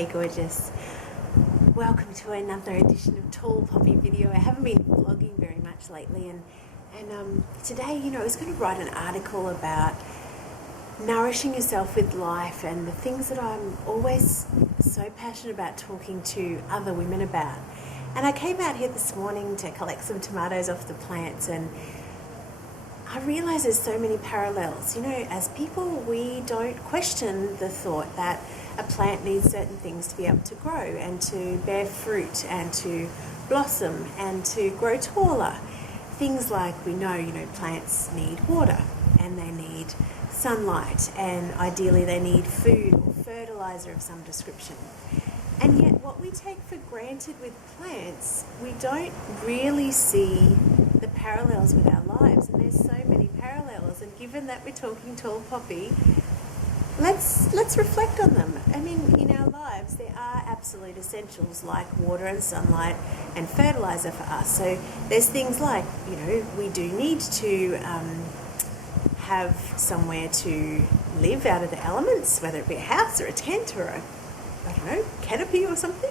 Hey gorgeous, welcome to another edition of Tall Poppy video. I haven't been vlogging very much lately and today, I was going to write an article about nourishing yourself with life and the things that I'm always so passionate about talking to other women about. And I came out here this morning to collect some tomatoes off the plants, and I realise there's so many parallels. As people, we don't question the thought that a plant needs certain things to be able to grow and to bear fruit and to blossom and to grow taller. Things like we know, plants need water and they need sunlight, and ideally they need food or fertiliser of some description. And yet what we take for granted with plants, we don't really see the parallels with our lives, and there's so many parallels. And given that we're talking tall poppy, let's reflect on them. I mean, in our lives there are absolute essentials like water and sunlight and fertiliser for us. So there's things like, we do need to have somewhere to live out of the elements, whether it be a house or a tent or a canopy or something.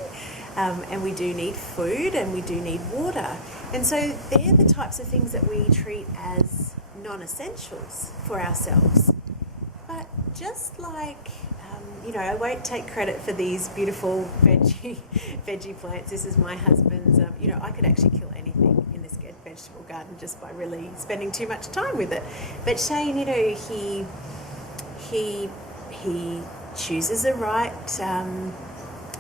And we do need food and we do need water. And so they're the types of things that we treat as non-essentials for ourselves. But just like, I won't take credit for these beautiful veggie plants. This is my husband's. I could actually kill anything in this vegetable garden just by really spending too much time with it. But Shane, he chooses the right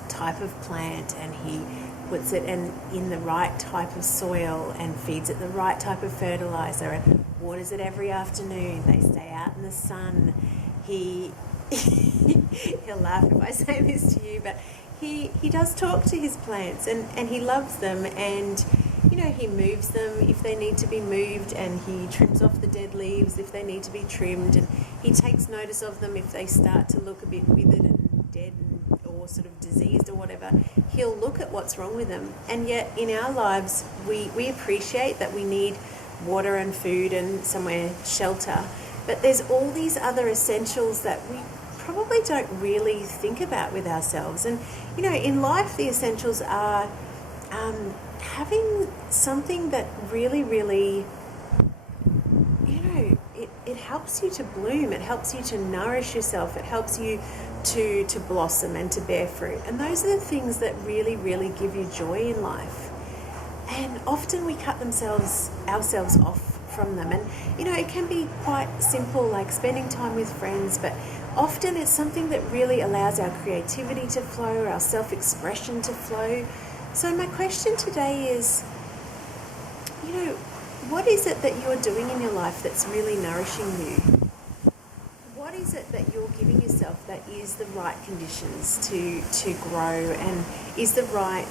type of plant, and he puts it in the right type of soil and feeds it the right type of fertiliser and waters it every afternoon. They stay out in the sun. He'll laugh if I say this to you, but he does talk to his plants and he loves them, and he moves them if they need to be moved, and he trims off the dead leaves if they need to be trimmed, and he takes notice of them if they start to look a bit withered and dead or sort of diseased or whatever. He'll look at what's wrong with them. And yet in our lives we appreciate that we need water and food and somewhere shelter, but there's all these other essentials that we probably don't really think about with ourselves. And in life the essentials are having something that really it helps you to bloom, it helps you to nourish yourself, it helps you to blossom and to bear fruit. And those are the things that really give you joy in life. And often we cut ourselves off from them. And it can be quite simple, like spending time with friends, but often it's something that really allows our creativity to flow, our self-expression to flow. So my question today is, what is it that you're doing in your life that's really nourishing you? What is it that you're giving yourself that is the right conditions to grow and is the right,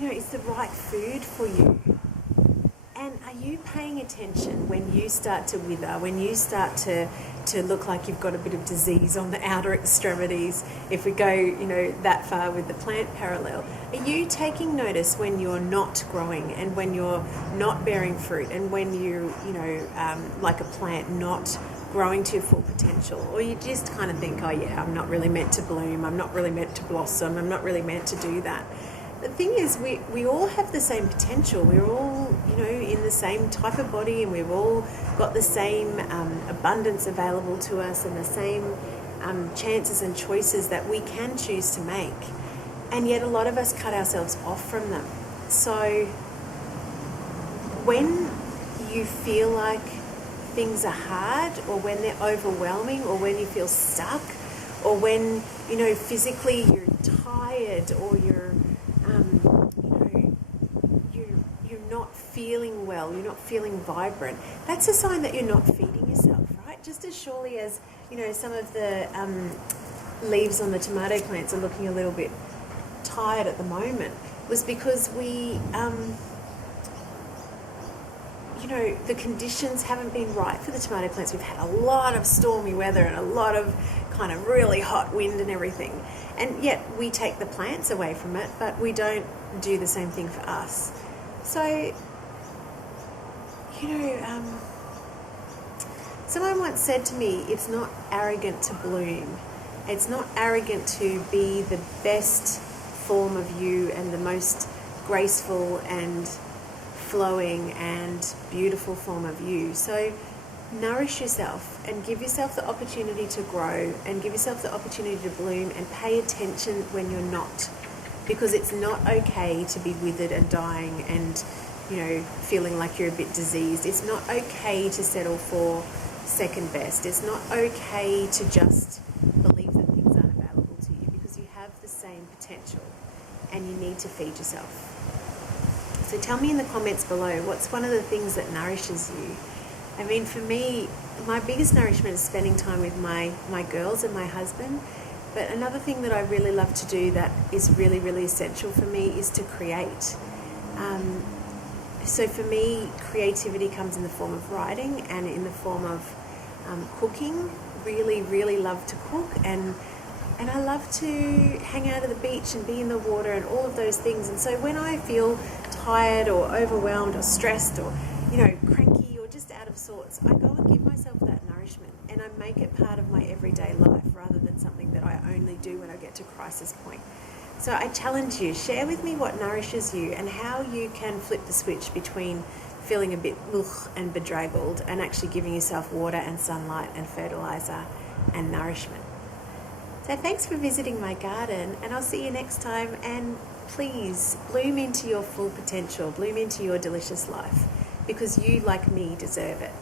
is the right food for you? And are you paying attention when you start to wither, when you start to look like you've got a bit of disease on the outer extremities? If we go, that far with the plant parallel, are you taking notice when you're not growing and when you're not bearing fruit and when you, like a plant, not growing to your full potential? Or you just kind of think, oh yeah, I'm not really meant to bloom, I'm not really meant to blossom, I'm not really meant to do that. The thing is, we all have the same potential. We're all, in the same type of body, and we've all got the same abundance available to us and the same chances and choices that we can choose to make. And yet a lot of us cut ourselves off from them. So when you feel like things are hard, or when they're overwhelming, or when you feel stuck, or when, physically you're tired, or you're not feeling well, you're not feeling vibrant, that's a sign that you're not feeding yourself, right? Just as surely as, some of the leaves on the tomato plants are looking a little bit tired at the moment, was because we, the conditions haven't been right for the tomato plants. We've had a lot of stormy weather and a lot of kind of really hot wind and everything. And yet we take the plants away from it, but we don't do the same thing for us. So, someone once said to me, it's not arrogant to bloom. It's not arrogant to be the best form of you and the most graceful and flowing and beautiful form of you. So nourish yourself and give yourself the opportunity to grow and give yourself the opportunity to bloom, and pay attention when you're not, because it's not okay to be withered and dying and, you know, feeling like you're a bit diseased. It's not okay to settle for second best. It's not okay to just believe that things aren't available to you, because you have the same potential and you need to feed yourself. So tell me in the comments below, what's one of the things that nourishes you? I mean, for me, my biggest nourishment is spending time with my girls and my husband. But another thing that I really love to do that is really, really essential for me is to create. So for me, creativity comes in the form of writing and in the form of cooking. Really, really love to cook, and I love to hang out at the beach and be in the water and all of those things. And so when I feel tired or overwhelmed or stressed or, you know, cranky or just out of sorts, I go and give myself that nourishment, and I make it part of my everyday life rather than something that I only do when I get to crisis point. So I challenge you, share with me what nourishes you and how you can flip the switch between feeling a bit and bedraggled and actually giving yourself water and sunlight and fertilizer and nourishment. So thanks for visiting my garden, and I'll see you next time. And please bloom into your full potential, bloom into your delicious life, because you, like me, deserve it.